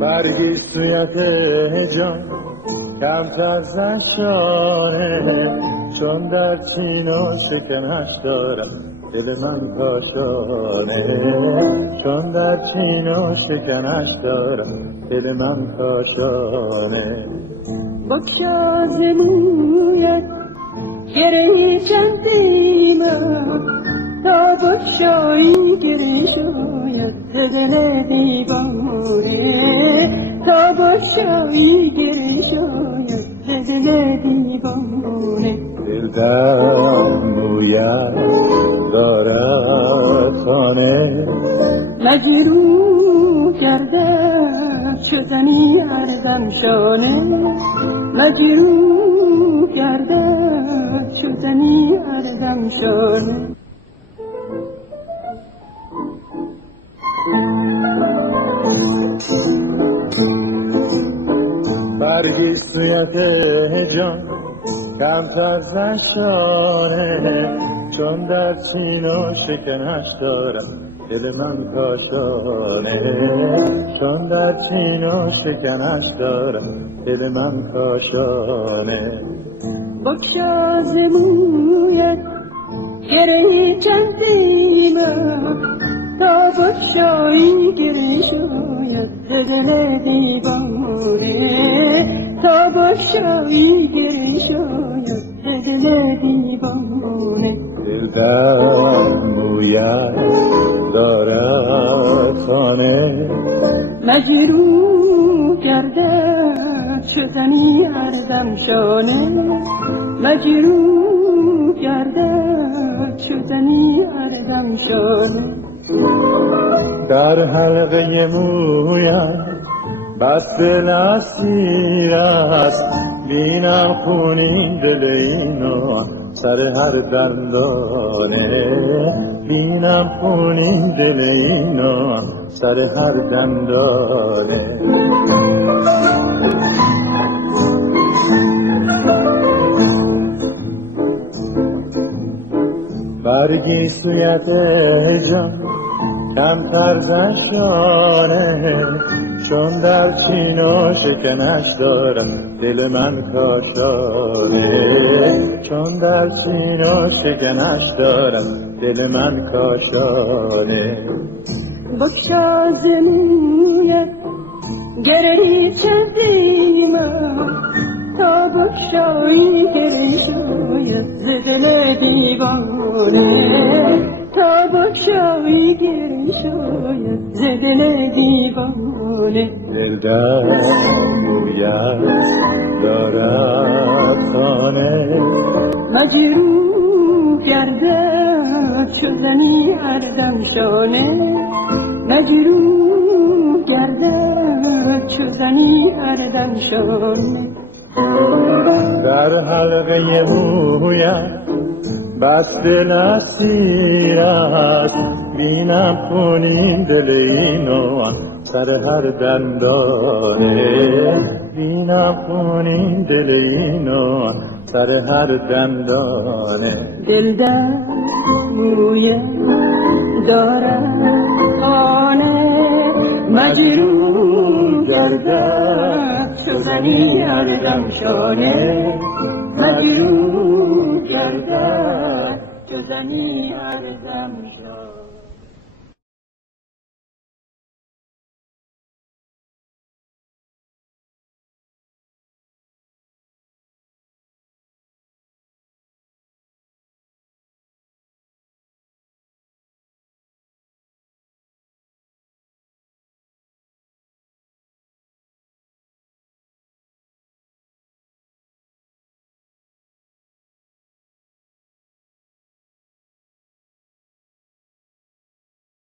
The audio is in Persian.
برگی سویت جان کمتر زشاره، چون در چین و سکنش دارم دل من کاشانه، چون در چین و شکنش دارم دل من کاشانه. بگشا ز مویت گره چندی من، تا بگشایی گره شاید ز دل دیوانه، تا بگشایی گره شاید در مویت دارد خانه مجروح گردد چو زنی ارزم شانه مجروح گردد چو زنی ارزم شانه برگی سویت جان کمتر زشانه چون در سینه شکنش دارم دل من کاشانه چون در سینه شکنش دارم دل من کاشانه بگشا ز مویت گره چندی من تا بگشایی گره شاید ز دل دیوانه تا بگشایی گره شاید ز دل دیوانه دل در مویت دارد خانه مجروح گردد چو زنی ارزم شانه مجروح گردد چو زنی ارزم شانه در حلقه مویت بس نصیر است بینم خونین دل اینو سر هر دندانه بینم خونین دل اینو سر هر دندانه برگی سویت جان کمتر زشانه چون در سینه شکنش دارم دل من کاشانه چون در سینه شکنش دارم دل من کاشانه بگشا ز مویت گره چندی من تا بگشایی گره شاید ز دل دیوانه تا بگشایی گره شاید ز دل دیوانه دل در مویت دارد خانه مجروح گردد چو زنی ارزم شانه مجروح گردد چو زنی ارزم شانه در حلقه مویت بس دل اسیر است بینم خونین دل اینو سر هر دندانه بینم خونین دل اینو سر هر دندانه دل در مویت دارد خانه مجروح گردد چو زنی ارزم شانه مجروح گردد چو زنی ارزم